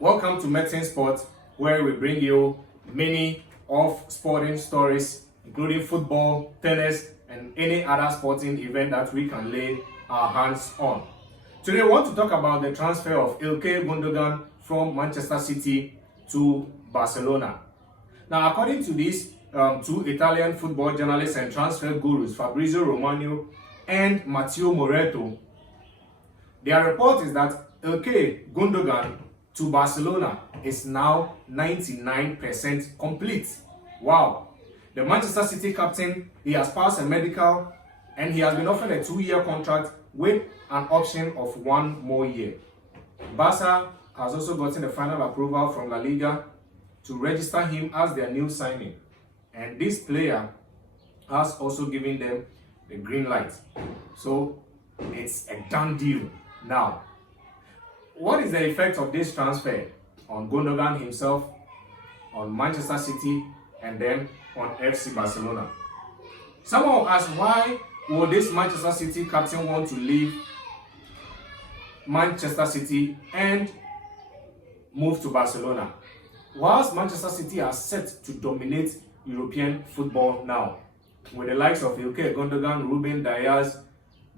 Welcome to Medicine Sports, where we bring you many of sporting stories, including football, tennis, and any other sporting event that we can lay our hands on. Today, we want to talk about the transfer of Gundogan from Manchester City to Barcelona. Now, according to these two Italian football journalists and transfer gurus, Fabrizio Romano and Matteo Moretto, their report is that Gundogan to Barcelona is now 99% complete. Wow. The Manchester City captain, he has passed a medical and he has been offered a 2-year contract with an option of 1 more year. Barca has also gotten the final approval from La Liga to register him as their new signing. And this player has also given them the green light. So it's a done deal now. What is the effect of this transfer on Gundogan himself, on Manchester City, and then on FC Barcelona? Someone will ask, why would this Manchester City captain want to leave Manchester City and move to Barcelona? Whilst Manchester City are set to dominate European football now, with the likes of Gundogan, Ruben Dias,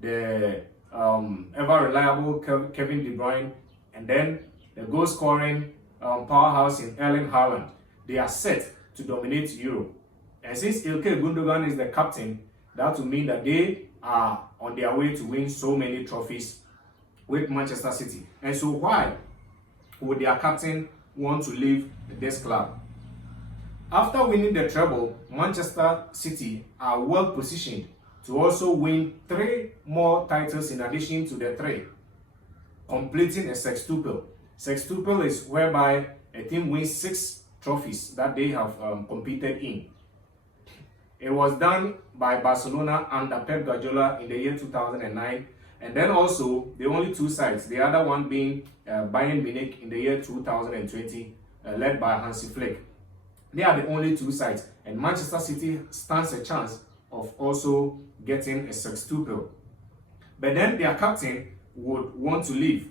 the ever-reliable Kevin De Bruyne, and then the goal-scoring powerhouse in Erling Haaland, they are set to dominate Europe. And since Gundogan is the captain, that will mean that they are on their way to win so many trophies with Manchester City. And so why would their captain want to leave this club? After winning the treble, Manchester City are well positioned to also win 3 more titles in addition to the 3, completing a sextuple. Sextuple is whereby a team wins 6 trophies that they have competed in. It was done by Barcelona under Pep Guardiola in the year 2009, and then also the only 2 sides, the other one being Bayern Munich in the year 2020, led by Hansi Flick. They are the only 2 sides, and Manchester City stands a chance of also getting a sextuple. But then their captain would want to leave.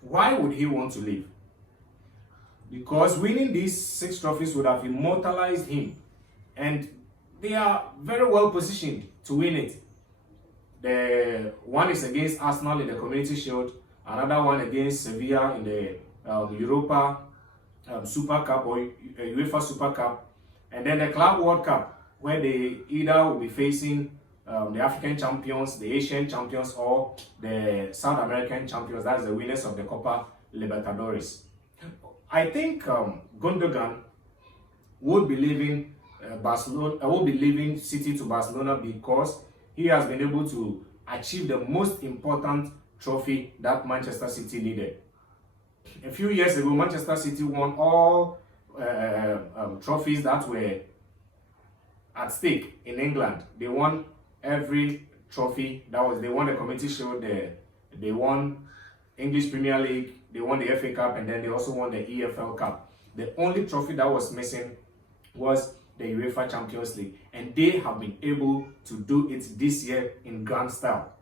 Why would he want to leave? Because winning these 6 trophies would have immortalized him, and they are very well positioned to win it. The one is against Arsenal in the Community Shield, another one against Sevilla in the Europa Super Cup or UEFA Super Cup, and then the Club World Cup, where they either will be facing the African champions, the Asian champions, or the South American champions. That's the winners of the Copa Libertadores. I think Gundogan would be leaving Barcelona. Will be leaving City to Barcelona because he has been able to achieve the most important trophy that Manchester City needed. A few years ago, Manchester City won all trophies that were at stake in England. They won every trophy that was. They won the Community Shield, they won English Premier League, they won the FA Cup, and then they also won the EFL Cup. The only trophy that was missing was the UEFA Champions League, and they have been able to do it this year in grand style.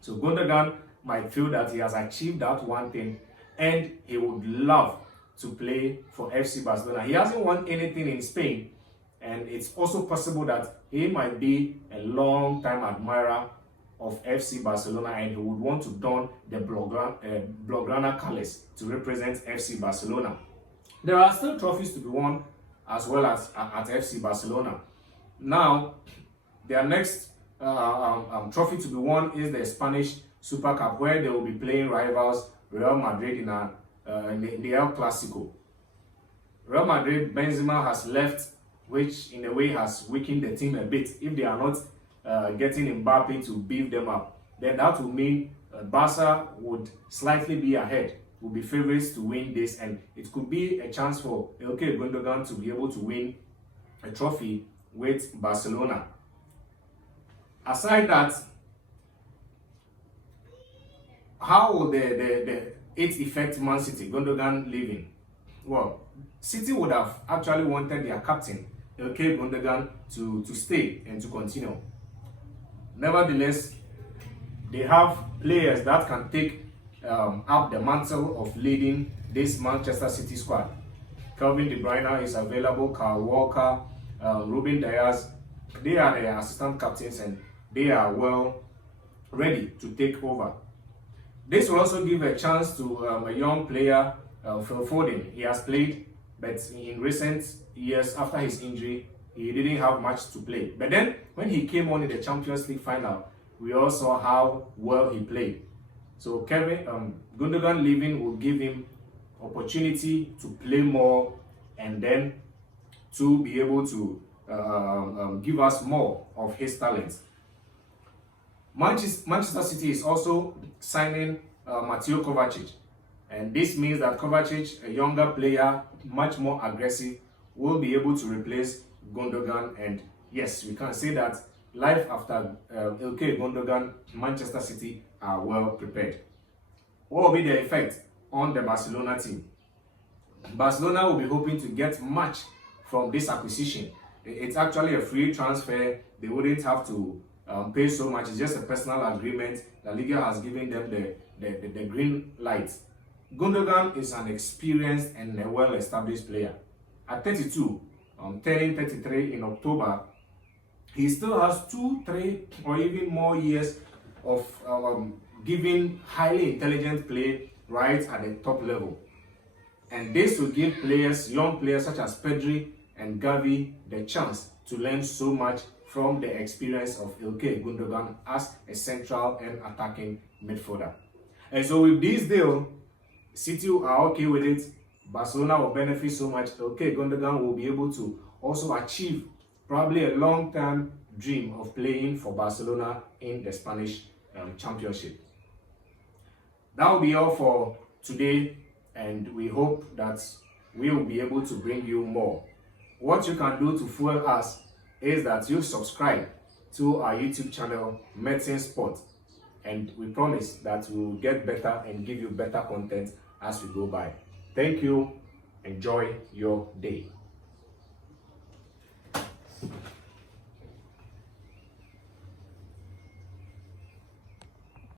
So Gundogan might feel that he has achieved that one thing, and he would love to play for FC Barcelona. He hasn't won anything in Spain, and it's also possible that he might be a long-time admirer of FC Barcelona, and he would want to don the Blaugrana colors to represent FC Barcelona. There are still trophies to be won as well as at FC Barcelona. Now, their next trophy to be won is the Spanish Super Cup, where they will be playing rivals Real Madrid in the El Clasico. Real Madrid, Benzema has left, which in a way has weakened the team a bit. If they are not getting Mbappe to beef them up, then that will mean Barca would slightly be ahead, will be favorites to win this, and it could be a chance for Gundogan to be able to win a trophy with Barcelona. Aside that, how will it affect Man City, Gundogan leaving? Well, City would have actually wanted their captain, Gundogan, to stay and to continue. Nevertheless, they have players that can take up the mantle of leading this Manchester City squad. Kevin De Bruyne is available, Kyle Walker, Ruben Diaz. They are the assistant captains and they are well ready to take over. This will also give a chance to a young player, Phil Foden. He has played, but in recent years after his injury, he didn't have much to play. But then when he came on in the Champions League final, we all saw how well he played. So Gundogan leaving will give him opportunity to play more and then to be able to give us more of his talents. Manchester City is also signing Mateo Kovacic, and this means that Kovacic, a younger player, much more aggressive, will be able to replace Gundogan. And yes, we can say that life after Ilkay Gundogan, Manchester City are well prepared. What will be the effect on the Barcelona team? Barcelona will be hoping to get much from this acquisition. It's actually a free transfer. They wouldn't have to pay so much. It's just a personal agreement. La Liga has given them the green light. Gundogan is an experienced and a well-established player. At 32, turning 33 in October, he still has 2, 3, or even more years of giving highly intelligent play right at the top level. And this will give players, young players such as Pedri and Gavi, the chance to learn so much from the experience of Ilkay Gundogan as a central and attacking midfielder. And so with this deal, City are okay with it. Barcelona will benefit so much. Ilkay Gundogan will be able to also achieve probably a long-term dream of playing for Barcelona in the Spanish Championship. That will be all for today, and we hope that we will be able to bring you more. What you can do to fuel us is that you subscribe to our YouTube channel, Medicine Sport, and we promise that we will get better and give you better content as we go by. Thank you. Enjoy your day.